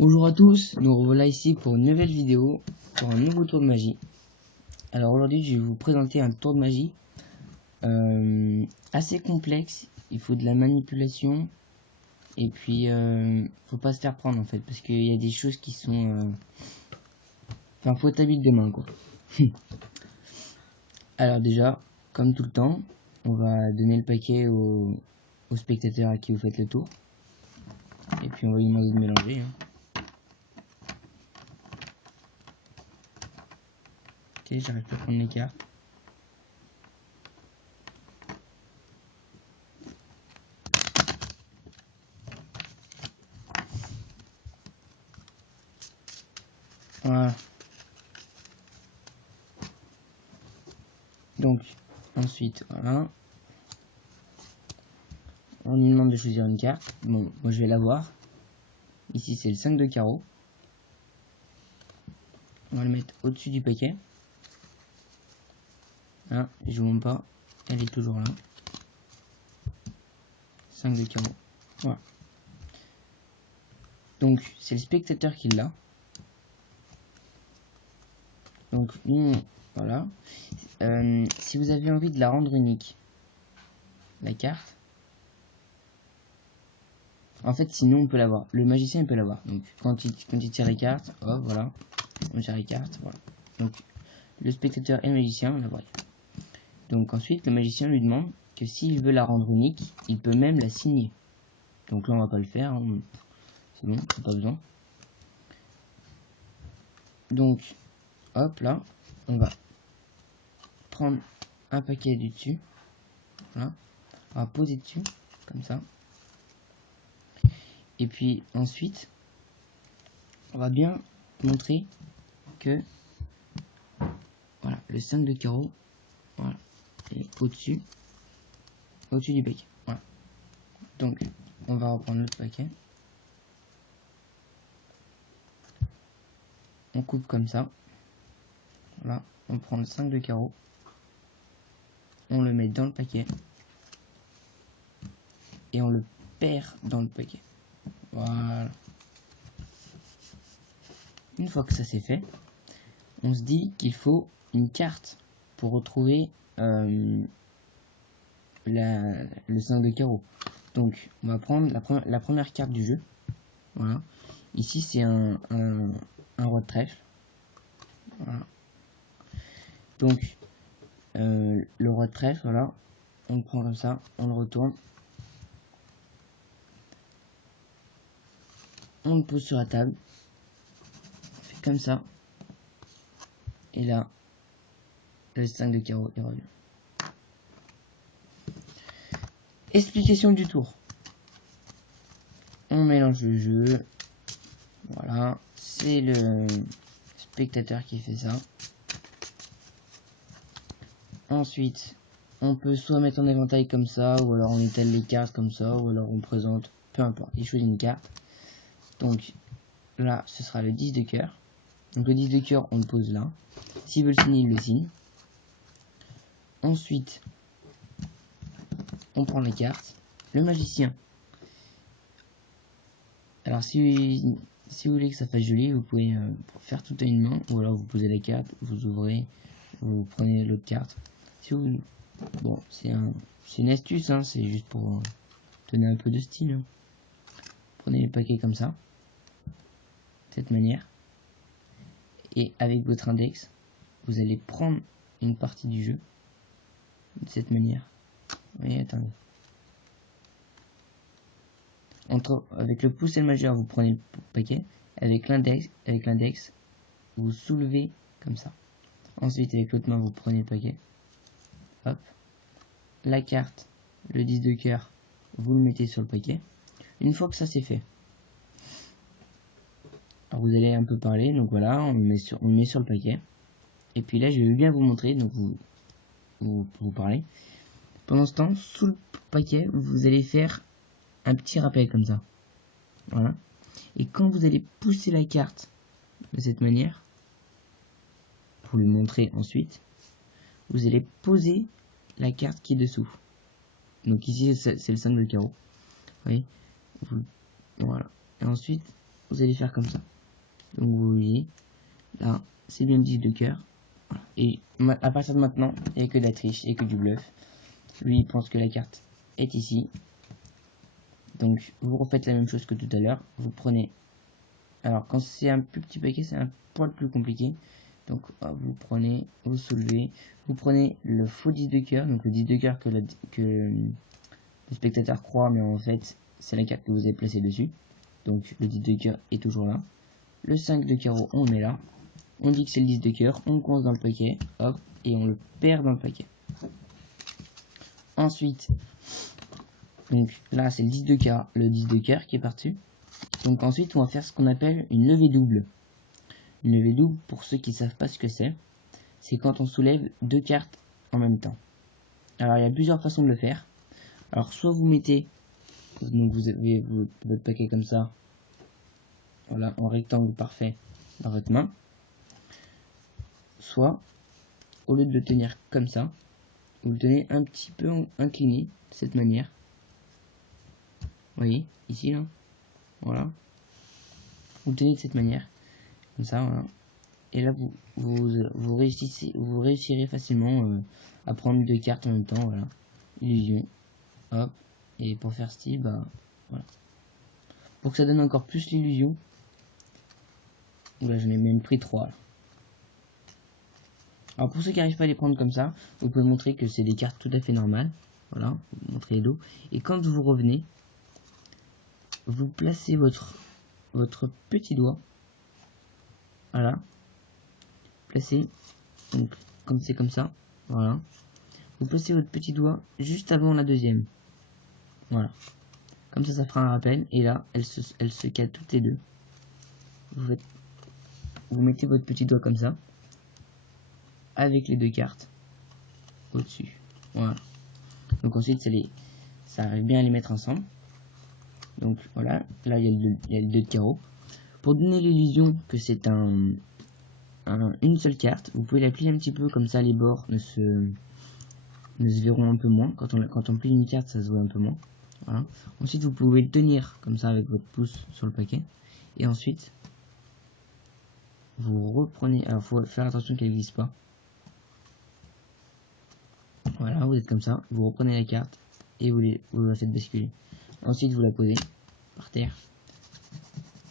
Bonjour à tous, nous revoilà ici pour une nouvelle vidéo, pour un nouveau tour de magie. Alors aujourd'hui je vais vous présenter un tour de magie assez complexe, il faut de la manipulation et puis faut pas se faire prendre en fait, parce qu'il y a des choses qui sont... Enfin faut être habile de main quoi. Alors déjà, comme tout le temps, on va donner le paquet au spectateur à qui vous faites le tour. Et puis on va lui demander de mélanger. Ok, j'arrive pas à prendre les cartes. Voilà. Donc, ensuite, voilà. On lui demande de choisir une carte. Bon, moi je vais l'avoir. Ici, c'est le 5 de carreau. On va le mettre au-dessus du paquet. Là, je vous montre pas. Elle est toujours là. 5 de carreau. Voilà. Donc, c'est le spectateur qui l'a. Donc, nous, voilà. Si vous avez envie de la rendre unique, la carte, en fait, sinon on peut l'avoir. Le magicien il peut l'avoir. Donc, quand il tire les cartes, hop, voilà. On tire les cartes, voilà. Donc, le spectateur et le magicien la voient. Donc, ensuite, le magicien lui demande que s'il veut la rendre unique, il peut même la signer. Donc là, on va pas le faire. Hein. C'est bon, pas besoin. Donc, hop, là, on va prendre un paquet du dessus. Voilà. On va poser dessus, comme ça. Et puis ensuite, on va bien montrer que voilà, le 5 de carreau, voilà, est au-dessus du paquet. Voilà. Donc, on va reprendre l'autre paquet. On coupe comme ça. Voilà, on prend le 5 de carreau. On le met dans le paquet. Et on le perd dans le paquet. Voilà. Une fois que ça c'est fait, on se dit qu'il faut une carte pour retrouver le 5 de carreau. Donc on va prendre la première carte du jeu. Voilà. Ici c'est un roi de trèfle. Voilà. Donc le roi de trèfle, voilà, on le prend comme ça, on le retourne. On le pose sur la table. On fait comme ça. Et là, le 5 de carreau il revient. Explication du tour. On mélange le jeu. Voilà, c'est le spectateur qui fait ça. Ensuite, on peut soit mettre en éventail comme ça, ou alors on étale les cartes comme ça, ou alors on présente, peu importe, il choisit une carte. Donc là, ce sera le 10 de cœur. Donc le 10 de cœur, on le pose là. S'il veut le signer, il le signe. Ensuite, on prend les cartes. Le magicien. Alors si vous voulez que ça fasse joli, vous pouvez faire tout à une main, ou alors vous posez la carte, vous ouvrez, vous prenez l'autre carte. Si vous... Bon, c'est une astuce, hein, c'est juste pour donner un peu de style. Hein. Prenez les paquets comme ça, de cette manière, et avec votre index, vous allez prendre une partie du jeu, de cette manière. Vous voyez, attendez. Avec le pouce et le majeur, vous prenez le paquet, avec l'index, vous soulevez comme ça. Ensuite, avec l'autre main, vous prenez le paquet. Hop. La carte, le 10 de cœur, vous le mettez sur le paquet. Une fois que ça c'est fait, alors vous allez un peu parler, donc voilà, on le met sur le paquet. Et puis là, je vais bien vous montrer, donc vous parlez. Pendant ce temps, sous le paquet, vous allez faire un petit rappel comme ça. Voilà. Et quand vous allez pousser la carte de cette manière, pour lui montrer ensuite, vous allez poser la carte qui est dessous. Donc ici, c'est le 5 de carreau. Vous voyez, voilà. Et ensuite, vous allez faire comme ça. Donc vous voyez, là, c'est bien le 10 de cœur. Et à partir de maintenant, il n'y a que de la triche et que du bluff. Lui, il pense que la carte est ici. Donc, vous refaites la même chose que tout à l'heure. Vous prenez... Alors, quand c'est un plus petit paquet, c'est un poil plus compliqué. Donc, vous prenez, vous soulevez. Vous prenez le faux 10 de cœur. Donc, le 10 de cœur que le spectateur croit, mais en fait, c'est la carte que vous avez placée dessus. Donc, le 10 de cœur est toujours là. Le 5 de carreau, on le met là. On dit que c'est le 10 de cœur. On le coince dans le paquet. Hop. Et on le perd dans le paquet. Ensuite, donc là c'est le 10 de cœur, qui est par-dessus. Donc ensuite on va faire ce qu'on appelle une levée double. Une levée double, pour ceux qui ne savent pas ce que c'est quand on soulève deux cartes en même temps. Alors il y a plusieurs façons de le faire. Alors soit vous mettez, donc vous avez votre paquet comme ça, voilà, en rectangle parfait dans votre main. Soit, au lieu de le tenir comme ça, vous le tenez un petit peu incliné, de cette manière. Vous voyez, ici, là. Voilà. Vous le tenez de cette manière. Comme ça, voilà. Et là, vous réussirez facilement à prendre deux cartes en même temps, voilà. Illusion. Hop. Et pour faire style, bah, voilà. Pour que ça donne encore plus l'illusion. Là, j'en ai même pris 3. Là. Alors, pour ceux qui n'arrivent pas à les prendre comme ça, vous pouvez montrer que c'est des cartes tout à fait normales. Voilà. Vous montrez les dos. Et quand vous revenez, vous placez votre petit doigt. Voilà. Placez. Donc, comme c'est comme ça. Voilà. Vous placez votre petit doigt juste avant la deuxième. Voilà. Comme ça, ça fera un rappel. Et là, elles se calent toutes les deux. Vous mettez votre petit doigt comme ça. Avec les deux cartes. Au-dessus. Voilà. Donc ensuite, ça arrive bien à les mettre ensemble. Donc voilà. Là, il y a le 2 de carreau. Pour donner l'illusion que c'est une seule carte, vous pouvez la plier un petit peu. Comme ça, les bords ne se verront un peu moins. Quand on plie une carte, ça se voit un peu moins. Voilà. Ensuite, vous pouvez le tenir comme ça avec votre pouce sur le paquet. Et ensuite, vous reprenez. Alors, il faut faire attention qu'elle ne glisse pas. Voilà, vous êtes comme ça. Vous reprenez la carte et vous la faites basculer. Ensuite, vous la posez par terre.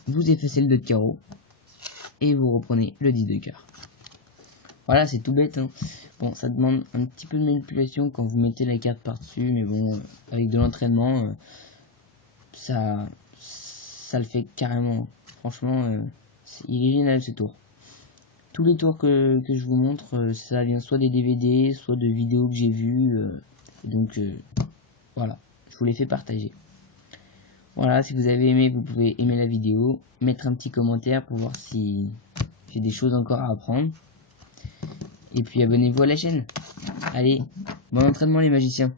Vous effacez le 2 de carreau et vous reprenez le 10 de cœur. Voilà, c'est tout bête. Hein. Bon, ça demande un petit peu de manipulation quand vous mettez la carte par-dessus, mais bon, avec de l'entraînement, ça le fait carrément. Franchement, il est génial ce tour. Tous les tours que je vous montre, ça vient soit des DVD, soit de vidéos que j'ai vues. Donc voilà, je vous les fais partager. Voilà, si vous avez aimé, vous pouvez aimer la vidéo, mettre un petit commentaire pour voir si j'ai des choses encore à apprendre. Et puis abonnez-vous à la chaîne. Allez, bon entraînement les magiciens.